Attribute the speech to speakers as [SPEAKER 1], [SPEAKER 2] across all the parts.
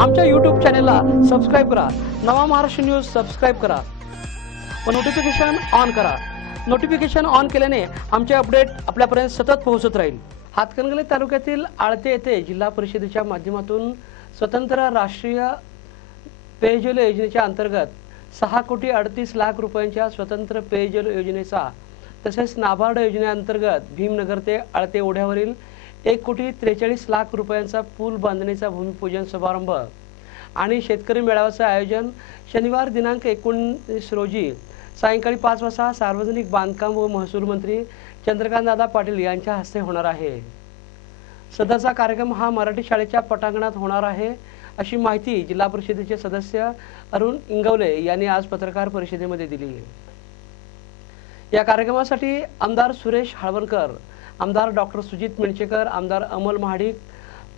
[SPEAKER 1] आमच्या यूट्यूब चॅनेलला सबस्क्राईब करा. नवा महाराष्ट्र न्यूज सबस्क्राईब करा. व नोटिफिकेशन ऑन करा. नोटिफिकेशन ऑन केल्याने आमचे अपडेट आपल्यापर्यंत सतत पोहोचत राहील. हातकणंगले तालुक्यातील आळते येथे जिल्हा परिषदेच्या माध्यमातून स्वतंत्र राष्ट्रीय पेयजल योजनेच्या अंतर्गत सहा कोटी अडतीस लाख रुपयांच्या स्वतंत्र पेयजल योजनेचा तसेच नाबार्ड योजनेअंतर्गत भीमनगर ते आळते ओढ्यावरील एक कोटी त्रेचाळीस लाख रुपयांचा पूल बांधणीचा भूमिपूजन समारंभ. आणि शेतकरी मेळाव्याचं आयोजन शनिवार दिनांक एकोणीस रोजी सायंकाळी पाच वाजता सार्वजनिक बांधकाम व महसूल मंत्री चंद्रकांतदादा पाटील यांच्या हस्ते होणार आहे. सदरचा कार्यक्रम हा मराठी शाळेच्या पटांगणात होणार आहे अशी माहिती जिल्हा परिषदेचे सदस्य अरुण इंगवले यांनी आज पत्रकार परिषदेमध्ये दिली. या कार्यक्रमासाठी आमदार सुरेश हळवणकर आमदार डॉक्टर सुजित मिणचेकर आमदार अमल महाडिक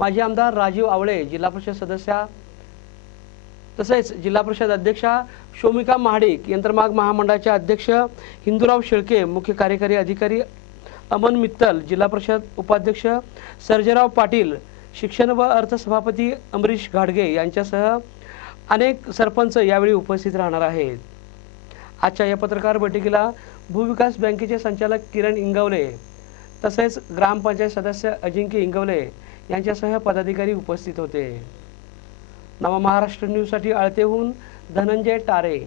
[SPEAKER 1] माजी आमदार राजीव आवळे जिल्हा परिषद सदस्या तसेच जिल्हा परिषद अध्यक्षा शोमिका महाडिक यंत्रमाग महामंडळाचे अध्यक्ष हिंदूराव शेळके मुख्य कार्यकारी अधिकारी अमन मित्तल जिल्हा परिषद उपाध्यक्ष सर्जेराव पाटील शिक्षण व अर्थ सभापती अमरीश घाडगे यांच्यासह अनेक सरपंच यावेळी उपस्थित राहणार आहेत. आजच्या या पत्रकार बैठकीला भूविकास बँकेचे संचालक किरण इंगवले तसेच ग्रामपंचायत सदस्य अजिंक्य इंगवले यांच्यासह पदाधिकारी उपस्थित होते. नवा महाराष्ट्र न्यूजसाठी आळतेहून धनंजय टारे